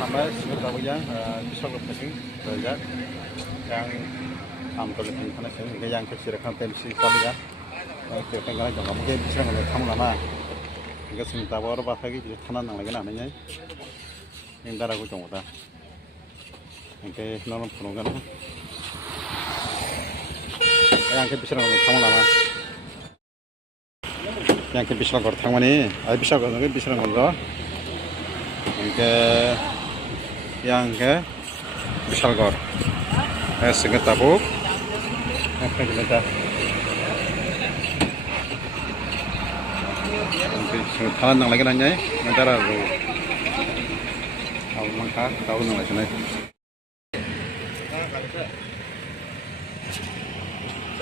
sampai sekitar yang bisa berpasing terjadi yang sampai di sana sih yang kecil-kecil pensi kali ya kira-kira kalau jangan mungkin bisa nggak kamu lama 이거 지금 다 바로 바닥이 이제 하나 나가긴 안 하냐? 인다라고 좀 오다. 이렇게 너는 보는 거는 그냥 그 비싼 거는 타고 나와. 그냥 그 비싼 거 타고니 아 비싼 거는 그 비싼 건가? 이게 yang ke bisan 거. singkat tabuk. Apa kita? 타는 나가긴 하냐? 나다라고. 아우만 가, 가고 나가잖아.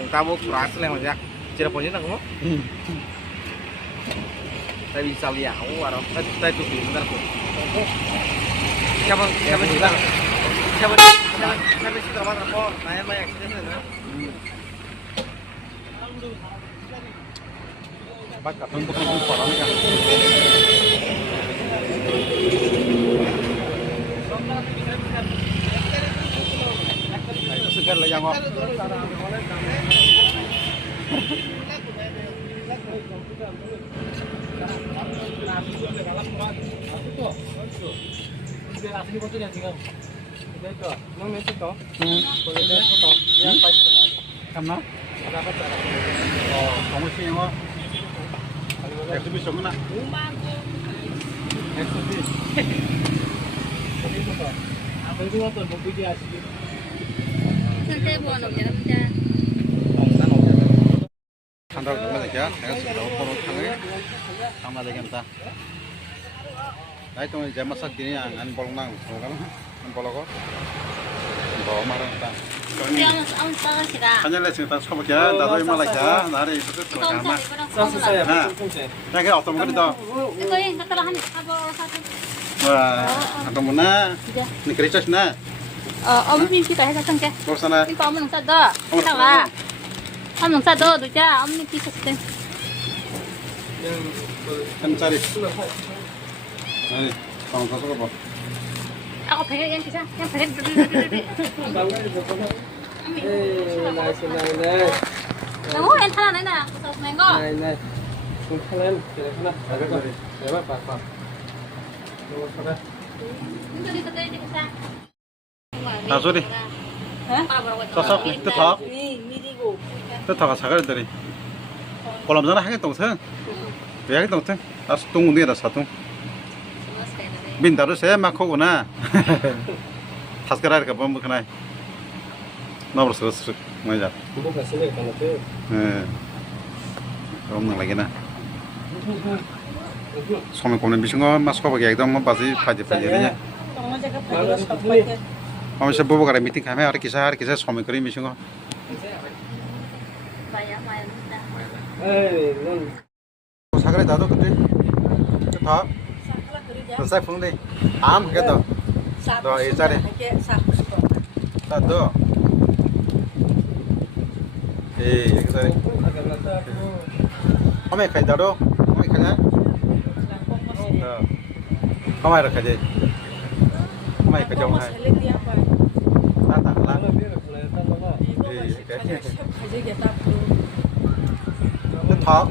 Kamu keras lah macam cara punya nak kamu? Saya bisa lihat, orang saya tu pintar tu. Siapa juga? Siapa juga mana kau? Naya maya accident na? Baca untuk orang kan. Itu segala yang kok. Karena? Oh, kamu sih yang kok. Exhibition mana? Exhibition. Apa itu apa? Mobil dia sih. Nanti buat apa namanya? 한달 정도 되냐? 내가 지금 보러 타는 아마 되겠다. 나이 동안 이제 마사 끼니 안 볼랑 그러나 안 볼라고. 뭐 말한다. Ang taga 한달에 지금 다 쳐볼게. 나도 이말라자. 나를 이거 들어가마. Saya 내가 어떤 거리다. Ito yung katalahan abo satu. 와, 어떤 거나? 니 그랬잖아. Om mimpi pa sa tangke. 그러잖아. Mimpi om nang sado. Sawa. Om nang sado do ja om mimpi sa tangke. 한 짜리. 아니, 방금 가서 봐. Ako pa yan kisa. Yan pa yan. Namo yan tala na. Sa mango. Dito dito tayo kisa. 아, 소리. 서서 뜻하. 뜻하가 사가리들이. 골람잖아 하겠다 동생. 왜 하겠다 동생? 나 수동 운동이다 사동. 민다로 세 막고구나. 다스가라니까 뭐 그나. 너버서 스 뭐야. 예. 없는 거기나. 소매 고는 미신 거 마스코바게 एकदम 뭐 바지 파지 파지냐. 어머니 부부가랑 미팅 가면 하루 기사 소매 그림 미신 거. 사그래 나도 근데 다 saya phun đi ám cái đó rồi ra đi ta đó cái đây hôm nay khai đó đâu hôm nay khai nhá hôm nay là khai gì hôm nay khai trong hay ta tặng lắm nó thọ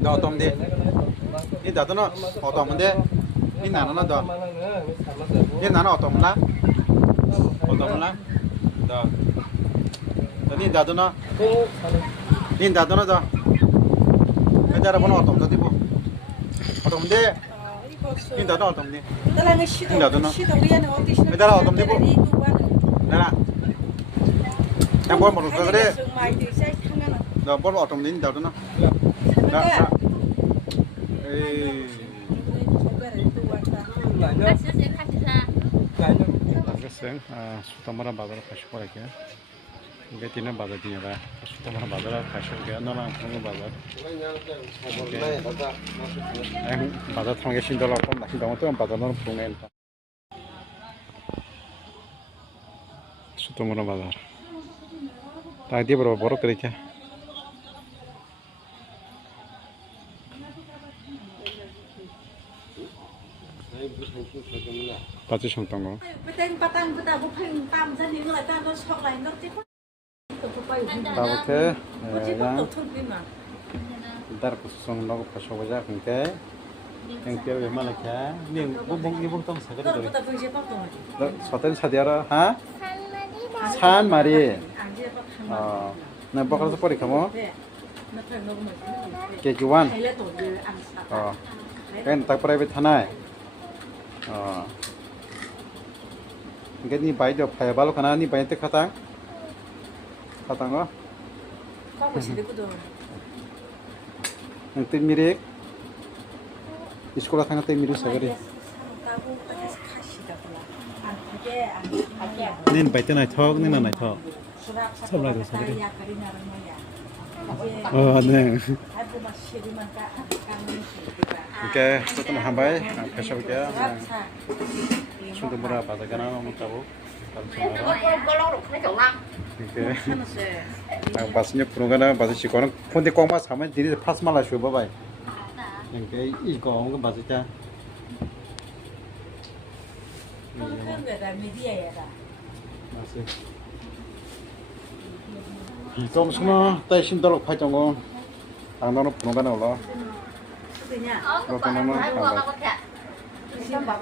너 어떤데? 이 나도는 어떤데? 이 나는 너. 이 나는 어떤라? 어떤라? 너. 니 나도는. 니 나도는 너. 내 자라 보는 어떤데 뭐? 어떤데? 니 나도 어떤데? 니 나도는. 내 자라 어떤데 뭐? 내가. 양 볼 모르고 그래. 너볼 어떤데 니 나도는. 나. Langsung Sutamara Bazar kasih korek ya. Ini tina bazar tina lah. Sutamara Bazar kasih korek. Nona tunggu bazar. Bazar tunggu sih dolar pun masih dalam tu bazar nona pungen. Sutamara Bazar. Tadi berapa borok kerja? 바지 성당 거. ไปเต้นปะตังปะตาบุเพลงตามเส้นนี้อะไรตามรถช็อกอะไรนกจิ๊กตัวไปอยู่ที่ 나부터 รถจิ๊กต 양 กทุนขึ้นมา dar kusuh nago pasho baja kengke yang tiap yang mana kya ni bung ni bung tong sagari ก็ dori รถตะกุยเจ็บปากตรงไหน soten sadiara ha san mari อ่างเจ็บปากทำไม na bakal sepori kamu เนี่ยนักเพลงนกเหมือน kejuan ไทยและตัวเรืออันสัตว์ kan tak private tanai ini bayi jauh payah balu karena ini bayi itu katang ko ข้อมูลสิ่งที่กูโดน yang tim mirik sekolah tengah tim mirik sagari ตาบุแต่ขาชิดตัวอันแก่อันแก่ ini bayi itu naik thok ini naik thok สุราษฎร์ตายาการินารังยา 네 Aku masih di mana kami oke setelah hambai besok ya sudah berapa tekan mau tahu oke basnya purugan bas sikoran ponte kong mas sama diri pas malah coba bay yang kayak iko mungkin basnya kan ada media ya kan masih 좀 semua 떼신 대로 팔정고 당나로 purugan 올라 sebenarnya 그렇게 하면 siapa